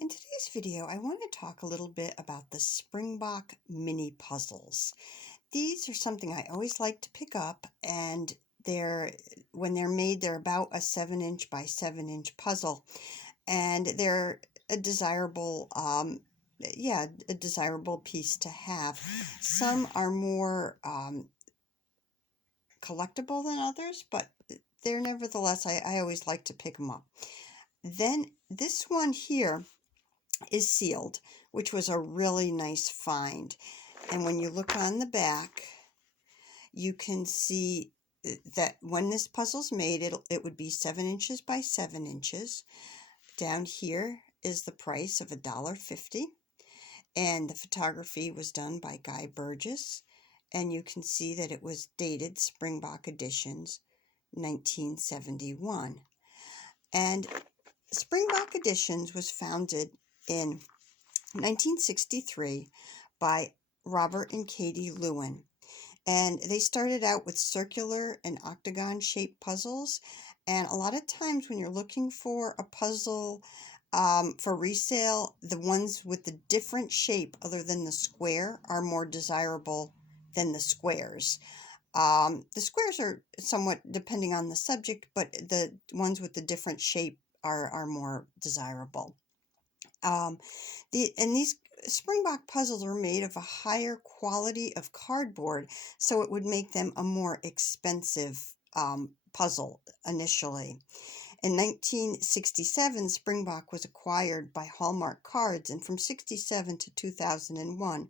In today's video, I want to talk a little bit about the Springbok mini puzzles. These are something I always like to pick up, and when they're made, they're about a 7-inch by 7-inch puzzle, and they're a desirable, a desirable piece to have. Some are more collectible than others, but they're nevertheless, I always like to pick them up. Then this one here is sealed, which was a really nice find. And when you look on the back, you can see that when this puzzle's made, it would be 7 inches by 7 inches. Down here is the price of $1.50, and the photography was done by Guy Burgess, and you can see that it was dated Springbok Editions 1971. And Springbok Editions was founded in 1963 by Robert and Katie Lewin. And they started out with circular and octagon shaped puzzles. And a lot of times when you're looking for a puzzle for resale, the ones with the different shape other than the square are more desirable than the squares. The squares are somewhat depending on the subject, but the ones with the different shape are more desirable. These Springbok puzzles were made of a higher quality of cardboard, so it would make them a more expensive puzzle initially. In 1967, Springbok was acquired by Hallmark Cards, and from 67 to 2001,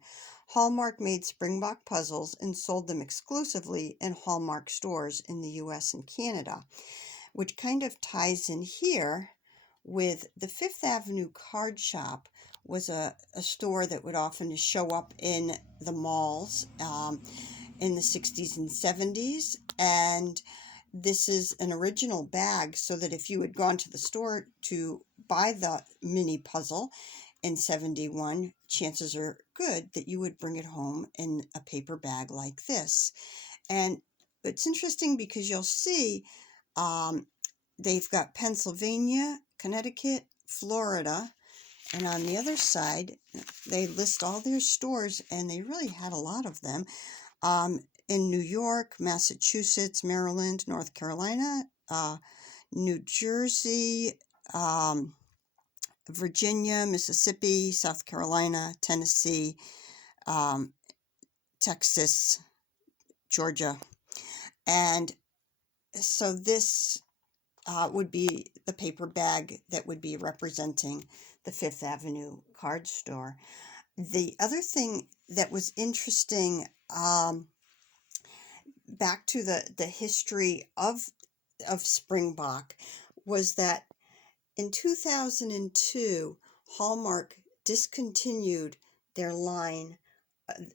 Hallmark made Springbok puzzles and sold them exclusively in Hallmark stores in the US and Canada, which kind of ties in here with the Fifth Avenue Card Shop. Was a store that would often show up in the malls in the 60s and 70s. And this is an original bag, so that if you had gone to the store to buy the mini puzzle in 71, chances are good that you would bring it home in a paper bag like this. And it's interesting because you'll see they've got Pennsylvania, Connecticut, Florida, and on the other side, they list all their stores, and they really had a lot of them, in New York, Massachusetts, Maryland, North Carolina, New Jersey, Virginia, Mississippi, South Carolina, Tennessee, Texas, Georgia. And so this would be the paper bag that would be representing the Fifth Avenue card store. The other thing that was interesting, back to the history of Springbok, was that in 2002, Hallmark discontinued their line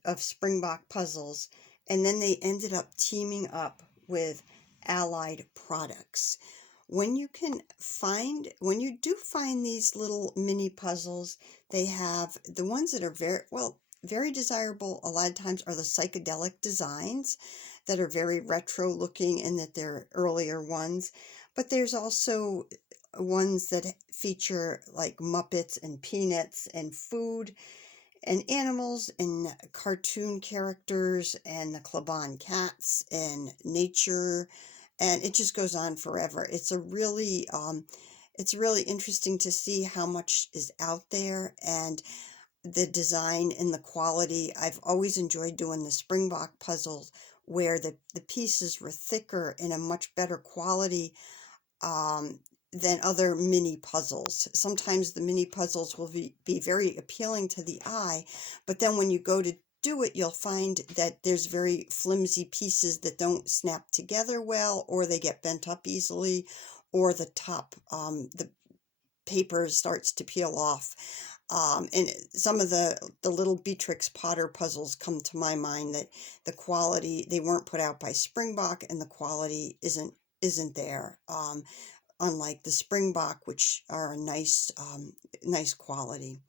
of Springbok puzzles, and then they ended up teaming up with Allied Products. When you do find these little mini puzzles, they have the ones that are very desirable a lot of times are the psychedelic designs that are very retro looking, and that they're earlier ones. But there's also ones that feature like Muppets and Peanuts and food and animals and cartoon characters and the Klaban cats and nature, and it just goes on forever. It's really interesting to see how much is out there, and the design and the quality. I've always enjoyed doing the Springbok puzzles where the pieces were thicker and a much better quality than other mini puzzles. Sometimes the mini puzzles will be very appealing to the eye, but then when you go to do it, you'll find that there's very flimsy pieces that don't snap together well, or they get bent up easily, or the top, the paper starts to peel off. And some of the little Beatrix Potter puzzles come to my mind that the quality, they weren't put out by Springbok, and the quality isn't there. Unlike the Springbok, which are a nice quality.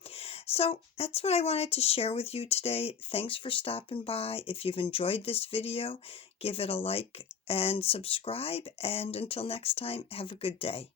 So that's what I wanted to share with you today. Thanks for stopping by. If you've enjoyed this video, give it a like and subscribe. And until next time, have a good day.